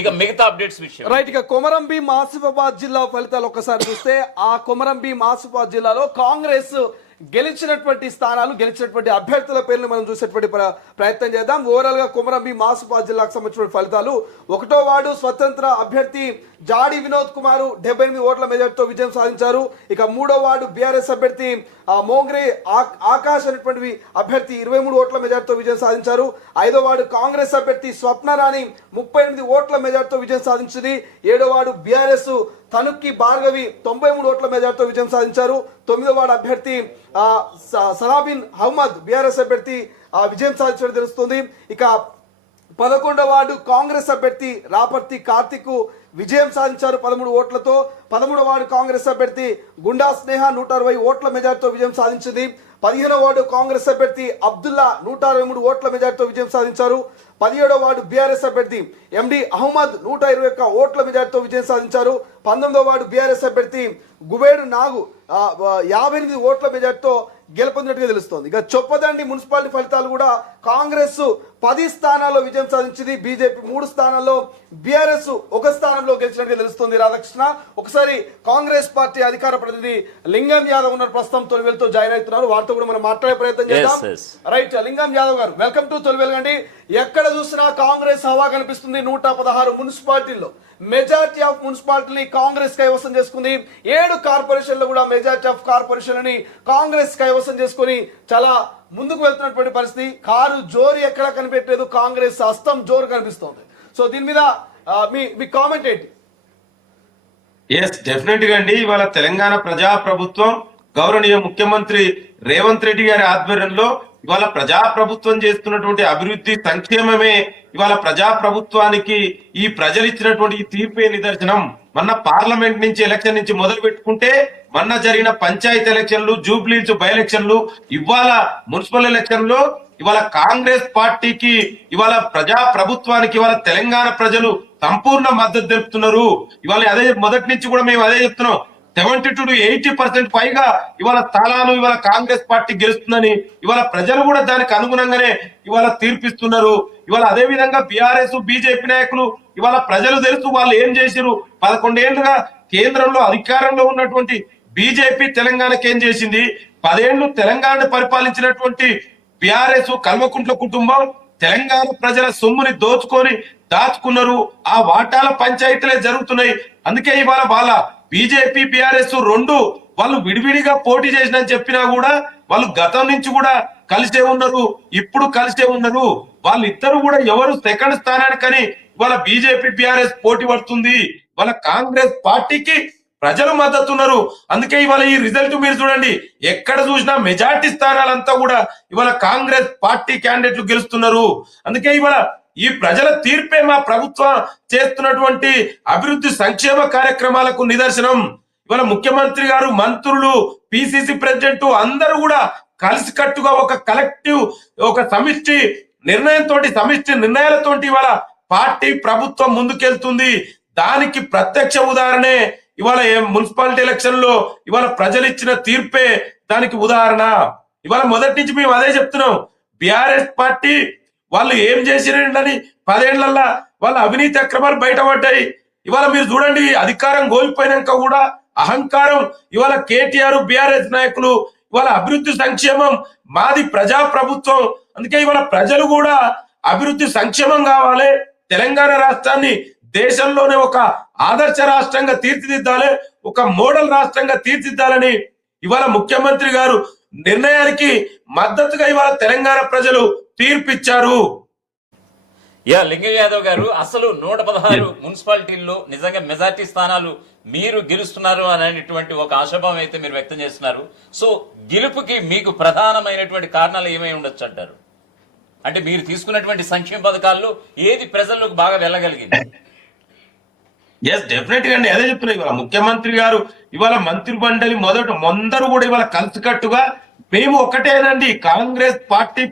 ఇక మిగతా అప్డేట్స్ విషయం రైట్. ఇక కొమరం భీం ఆసిఫాబాద్ జిల్లా ఫలితాలు ఒక్కసారి చూస్తే ఆ కొమరం భీం ఆసిఫాబాద్ జిల్లాలో కాంగ్రెస్ గెలిచినటువంటి స్థానాలు గెలిచినటువంటి అభ్యర్థుల పేర్లు మనం చూసేటువంటి ప్రయత్నం చేద్దాం. ఓవరాల్ గా కొమరం భీం ఆసిఫాబాద్ జిల్లాకు సంబంధించిన ఫలితాలు 1వ వార్డు స్వతంత్ర అభ్యర్థి జాడి వినోద్ కుమార్ 78 ఓట్ల మెజార్టీతో విజయం సాధించారు. ఇక 3వ వార్డు బీఆర్ఎస్ అభ్యర్థి మోంగ్రే ఆకాష్ అనేటువంటి అభ్యర్థి 23 ఓట్ల మెజార్టీతో విజయం సాధించారు. 5వ వార్డు కాంగ్రెస్ అభ్యర్థి స్వప్నరాణి 38 ఓట్ల మెజార్టీతో విజయం సాధించింది. 7వ వార్డు బీఆర్ఎస్ తనుక్కి భార్గవి 93 ఓట్ల మెజార్టీతో విజయం సాధించారు. 9వ వార్డు అభ్యర్థి సనాబిన్ అహ్మద్ బీఆర్ఎస్ అభ్యర్థి విజయం సాధించడం తెలుస్తుంది. ఇక 11వ వార్డు కాంగ్రెస్ అభ్యర్థి రాపర్తి కార్తిక్ విజయం సాధించారు 13 ఓట్లతో. 13వ వార్డు కాంగ్రెస్ అభ్యర్థి గుండా స్నేహ 160 ఓట్ల మెజార్టీతో విజయం సాధించింది. 15వ వార్డు కాంగ్రెస్ అభ్యర్థి అబ్దుల్లా 163 ఓట్ల మెజార్టీతో విజయం సాధించారు. 17వ వార్డు బీఆర్ఎస్ అభ్యర్థి ఎండి అహ్మద్ 121 ఓట్ల మెజార్టీతో విజయం సాధించారు. 19వ వార్డు బీఆర్ఎస్ అభ్యర్థి గుబేడు నాగు 58 ఓట్ల మెజార్టీతో గెలుపొందినట్టుగా తెలుస్తోంది. ఇక చొప్పదండి మున్సిపాలిటీ ఫలితాలు కూడా కాంగ్రెస్ 10 స్థానాల్లో విజయం సాధించింది. బీజేపీ 3 స్థానాల్లో, బీఆర్ఎస్ 1 స్థానంలో గెలిచినట్టుగా తెలుస్తుంది. రాధాకృష్ణ, ఒకసారి కాంగ్రెస్ పార్టీ అధికార ప్రతినిధి లింగం యాదవ్ ఉన్నారు, ప్రస్తుతం తొలివేలుతో జాయిన్ అవుతున్నారు. వారితో కూడా మనం మాట్లాడే ప్రయత్నం చేద్దాం. రైట్, లింగం యాదవ్ గారు, వెల్కమ్ టు తొలివేలు అండి. ఎక్కడ చూసినా కాంగ్రెస్ హవా కనిపిస్తుంది. 116 మున్సిపాలిటీల్లో మెజారిటీ ఆఫ్ మున్సిపాలిటీని కాంగ్రెస్ కైవసం చేసుకుంది. 7 కార్పొరేషన్లు కూడా మెజారిటీ ఆఫ్ కార్పొరేషన్లని కాంగ్రెస్ కైవసం చేసుకుని చాలా ముందుకు వెళ్తున్నటువంటి పరిస్థితి. కారు జోరు ఎక్కడ కనిపెట్టలేదు, కాంగ్రెస్ హస్తం జోరు కనిపిస్తోంది. సో దీని మీద మీ కామెంట్ ఏంటి? ఎస్, డెఫినెట్ గా అండి. ఇవాళ తెలంగాణ ప్రజాప్రభుత్వం గౌరవనీయ ముఖ్యమంత్రి రేవంత్ రెడ్డి గారి ఆధ్వర్యంలో ఇవాళ ప్రజాప్రభుత్వం చేస్తున్నటువంటి అభివృద్ధి సంక్షేమమే ఇవాళ ప్రజాప్రభుత్వానికి ఈ ప్రజలు ఇచ్చినటువంటి ఈ తీర్పే నిదర్శనం. మొన్న పార్లమెంట్ నుంచి ఎలక్షన్ నుంచి మొదలు పెట్టుకుంటే మొన్న జరిగిన పంచాయతీ ఎలక్షన్లు, జూబ్లీస్ బై ఎలక్షన్లు, ఇవాళ మున్సిపల్ ఎలక్షన్ లో ఇవాళ కాంగ్రెస్ పార్టీకి ఇవాళ ప్రజా ప్రభుత్వానికి ఇవాళ తెలంగాణ ప్రజలు సంపూర్ణ మద్దతు తెలుపుతున్నారు. ఇవాళ అదే మొదటి నుంచి కూడా మేము అదే చెప్తున్నాం. 70 to 80% పైగా ఇవాళ స్థానాలు ఇవాళ కాంగ్రెస్ పార్టీ గెలుస్తుందని ఇవాళ ప్రజలు కూడా దానికి అనుగుణంగానే ఇవాళ తీర్పిస్తున్నారు. ఇవాళ అదే విధంగా బీఆర్ఎస్ బీజేపీ నాయకులు ఇవాళ ప్రజలు తెలుసు వాళ్ళు ఏం చేసిరు. 11 ఏళ్లుగా కేంద్రంలో అధికారంలో ఉన్నటువంటి బీజేపీ తెలంగాణకి ఏం చేసింది. 10 ఏళ్లు తెలంగాణ పరిపాలించినటువంటి బీఆర్ఎస్ కల్వకుంట్ల కుటుంబం తెలంగాణ ప్రజల సొమ్ముని దాచుకున్నారు. ఆ వాటాల పంచాయతీలే జరుగుతున్నాయి. అందుకే ఇవాళ వాళ్ళ బీజేపీ బీఆర్ఎస్ 2 వాళ్ళు విడివిడిగా పోటీ చేసినని చెప్పినా కూడా వాళ్ళు గతం నుంచి కూడా కలిసే ఉన్నారు, ఇప్పుడు కలిసే ఉన్నారు. వాళ్ళిద్దరు కూడా ఎవరు సెకండ్ స్థానానికని ఇవాళ బీజేపీ బీఆర్ఎస్ పోటీ పడుతుంది. వాళ్ళ కాంగ్రెస్ పార్టీకి ప్రజలు మద్దతు ఉన్నారు. అందుకే ఇవాళ ఈ రిజల్ట్ మీరు చూడండి, ఎక్కడ చూసినా మెజార్టీ స్థానాలంతా కూడా ఇవాళ కాంగ్రెస్ పార్టీ క్యాండిడేట్లు గెలుస్తున్నారు. అందుకే ఇవాళ ఈ ప్రజల తీర్పే మా ప్రభుత్వం చేస్తున్నటువంటి అభివృద్ధి సంక్షేమ కార్యక్రమాలకు నిదర్శనం. ఇవాళ ముఖ్యమంత్రి గారు, మంత్రులు, పిసిసి ప్రెసిడెంట్ అందరూ కూడా కలిసికట్టుగా ఒక కలెక్టివ్, ఒక సమిష్టి నిర్ణయాలతోటి ఇవాళ పార్టీ ప్రభుత్వం ముందుకెళ్తుంది. దానికి ప్రత్యక్ష ఉదాహరణే ఇవాళ మున్సిపాలిటీ ఎలక్షన్ లో ఇవాళ ప్రజలు ఇచ్చిన తీర్పే దానికి ఉదాహరణ. ఇవాళ మొదటి నుంచి మేము అదే చెప్తున్నాం. బీఆర్ఎస్ పార్టీ వాళ్ళు ఏం చేసిరండి 10 ఏళ్లల్లా వాళ్ళ అవినీతి అక్రమాలు బయటపడ్డాయి. ఇవాళ మీరు చూడండి, అధికారం కోల్పోయినాక కూడా అహంకారం ఇవాళ కేటీఆర్ బీఆర్ఎస్ నాయకులు ఇవాళ అభివృద్ధి సంక్షేమం మాది ప్రజా ప్రభుత్వం. అందుకే ఇవాళ ప్రజలు కూడా అభివృద్ధి సంక్షేమం కావాలి, తెలంగాణ రాష్ట్రాన్ని దేశంలోనే ఒక ఆదర్శ రాష్ట్రంగా తీర్చిదిద్దాలి, ఒక మోడల్ రాష్ట్రంగా తీర్చిదిద్దాలని ఇవాళ ముఖ్యమంత్రి గారు నిర్ణయానికి మద్దతుగా ఇవాళ తెలంగాణ ప్రజలు తీర్పిచ్చారు. లింగం యాదవ్ గారు, అసలు 116 మున్సిపాలిటీల్లో నిజంగా మెజార్టీ స్థానాలు మీరు గెలుస్తున్నారు అనేటువంటి ఒక ఆశాభావం అయితే మీరు వ్యక్తం చేస్తున్నారు. సో గెలుపుకి మీకు ప్రధానమైనటువంటి కారణాలు ఏమై ఉండొచ్చు అంటారు? అంటే మీరు తీసుకున్నటువంటి సంక్షేమ పథకాల్లో ఏది ప్రజలకు బాగా వెళ్ళగలిగింది? ఎస్, డెఫినెట్ గా అండి. అదే చెప్తున్నా. ఇవాళ ముఖ్యమంత్రి గారు ఇవాళ మంత్రి మండలి అందరూ కూడా ఇవాళ కలిసికట్టుగా మేము ఒకటేనండి, కాంగ్రెస్ పార్టీ